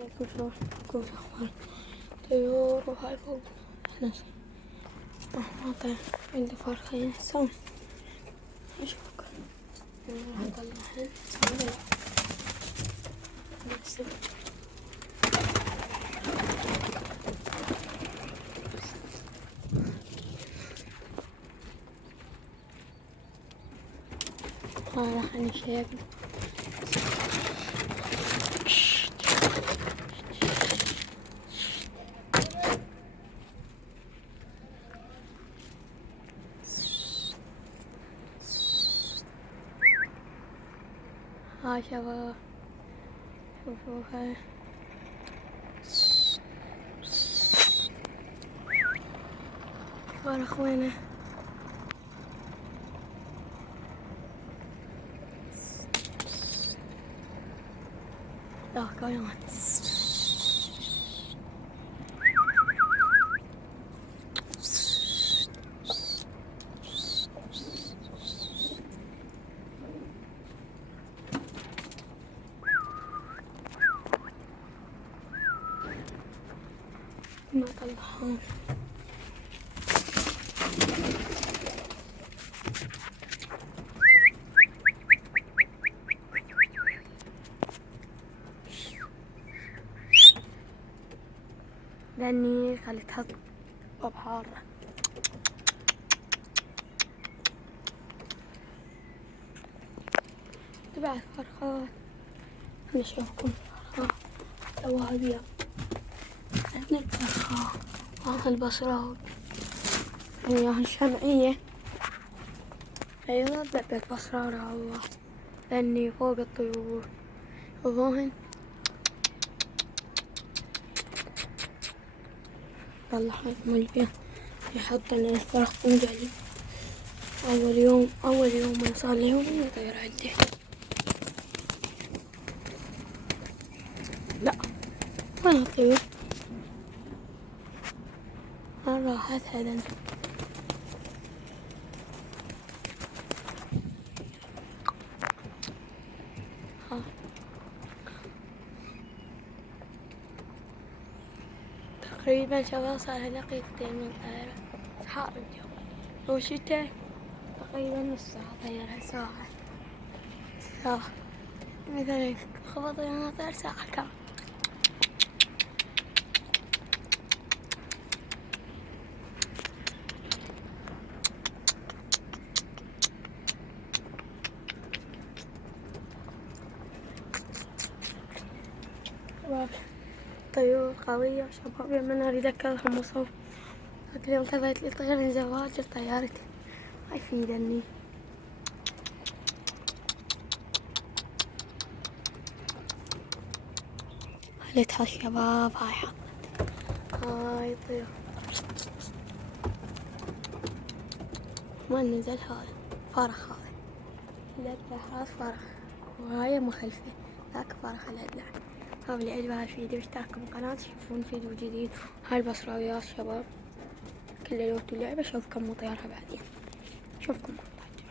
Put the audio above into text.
عليكم شلونكم اخبار طيور وهاي فوق. احنا محافظه عندي فرخين هسه اشوفكم. راح اطلع الحين هذا خليني شيء هاي شباب شوفوا هاي فرخ وينه لا كمان ما طلعهم لاني خليتها بحارة. تبع الفرخات نشوفكم الفرخة توابية عندنا الفرخة وهذا البصراوي وياها الشمعية. أيضا لعبة بصراوي الله لأني فوق الطيور وهون طلع لكم البيت يحط لنا الفرخ فوجالي. أول يوم ما صار لي يوم يطير عندي. لا وين الطيور؟ راحت هذا تقريبا شباب صار لنا دقيقتين من الطيارة. حار الجو لو شتاء تقريبا نص ساعة طيارها ساعة مثلا خبط لنا طير ساعة كاملة. طيور قوية شباب لما أريد أكلهم وصوب اليوم كذلك لي طيرين زواجر طيارتي ما يفيدني. خليتها شباب هاي حطت هاي طيور ما نزل هاي فرخ هاي لدلع هاي فرخ وهاي مخلفة ذاك فرخ لدلع. اللي عجبها الفيديو اشتركوا بالقناة تشوفون فيديو جديد. هاي البصراويات شباب كل لوت اللعبة. اشوفكم مطيرها بعدين. اشوفكم.